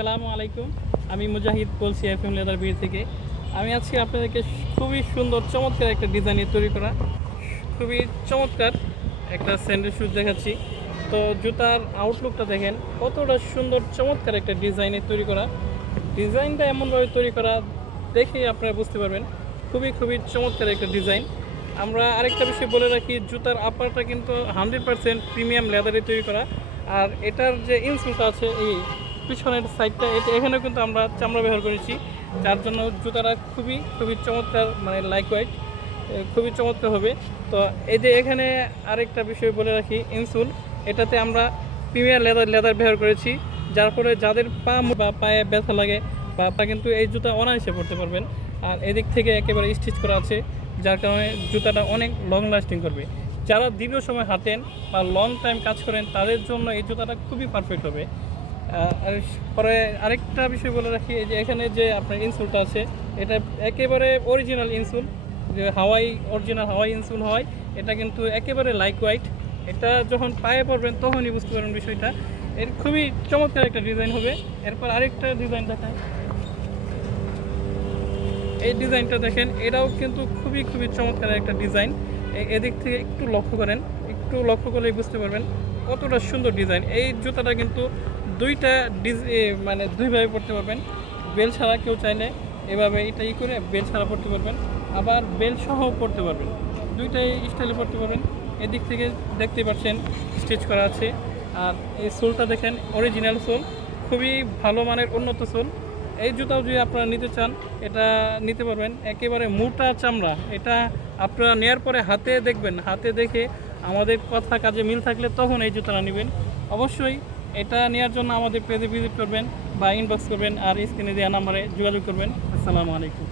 আসসালামু আলাইকুম। আমি মুজাহিদ বলছি এফএম লেদার বির থেকে। আমি আজকে আপনাদেরকে খুবই সুন্দর চমৎকার একটা ডিজাইনে তৈরি করা খুবই চমৎকার একটা স্যান্ডেল শুজ দেখাচ্ছি। তো জুতার আউটলুকটা দেখেন কতটা সুন্দর চমৎকার একটা ডিজাইনে তৈরি করা। ডিজাইনটা এমনভাবে তৈরি করা দেখেই আপনারা বুঝতে পারবেন খুবই চমৎকার একটা ডিজাইন। আমরা আরেকটা বিষয় বলে রাখি, জুতার আপারটা কিন্তু 100% প্রিমিয়াম লেদারে তৈরি করা। আর এটার যে ইনসোলটা আছে এই পিছনের সাইডটা, এখানেও কিন্তু আমরা চামড়া ব্যবহার করেছি, যার জন্য জুতাটা খুবই চমৎকার, মানে লাইক ওয়েট খুবই চমৎকার হবে। তো এই যে এখানে আরেকটা বিষয় বলে রাখি, ইনসোল এটাতে আমরা প্রিমিয়ার লেদার ব্যবহার করেছি, যার ফলে যাদের পা বা পায়ে ব্যথা লাগে বা পা কিন্তু এই জুতা অনায়াসে পড়তে পারবেন। আর এদিক থেকে একেবারে স্টিচ করা আছে, যার কারণে জুতাটা অনেক লং লাস্টিং করবে। যারা দীর্ঘ সময় হাঁটেন বা লং টাইম কাজ করেন তাদের জন্য এই জুতাটা খুবই পারফেক্ট হবে। আর পরে আরেকটা বিষয় বলে রাখি, এই যে এখানে যে আপনার ইনসোলটা আছে এটা একেবারে অরিজিনাল ইনসোল, যে অরিজিনাল হাওয়াই ইনসোল হয়। এটা কিন্তু একেবারে লাইক ওয়াইট। এটা যখন পায়ে পড়বেন তখনই বুঝতে পারবেন বিষয়টা। এর খুবই চমৎকার একটা ডিজাইন হবে। এরপর আরেকটা ডিজাইন দেখায়, এই ডিজাইনটা দেখেন, এটাও কিন্তু খুবই চমৎকার একটা ডিজাইন। এদিক থেকে একটু লক্ষ্য করলেই বুঝতে পারবেন কতটা সুন্দর ডিজাইন। এই জুতাটা কিন্তু দুইটা মানে দুইভাবে পড়তে পারবেন। বেল ছাড়া কেউ চাইলে এভাবে এটা করে বেল ছাড়া পড়তে পারবেন, আবার বেল সহ পড়তে পারবেন, দুইটাই স্টাইলে পড়তে পারবেন। এদিক থেকে দেখতে পাচ্ছেন স্টিচ করা আছে। আর এই সোলটা দেখেন অরিজিনাল সোল, খুবই ভালো মানের উন্নত সোল। এই জুতাও যদি আপনারা নিতে চান এটা নিতে পারবেন, একেবারে মোটা চামড়া। এটা আপনারা নেওয়ার পরে হাতে দেখবেন, হাতে দেখে আমাদের কথা কাজে মিল থাকলে তখন এই জুতাটা নেবেন। অবশ্যই এটা নেওয়ার জন্য আমাদের পেজে ভিজিট করবেন বা ইনবক্স করবেন, আর স্ক্রিনে দেওয়া নাম্বারে যোগাযোগ করবেন। আসসালামু আলাইকুম।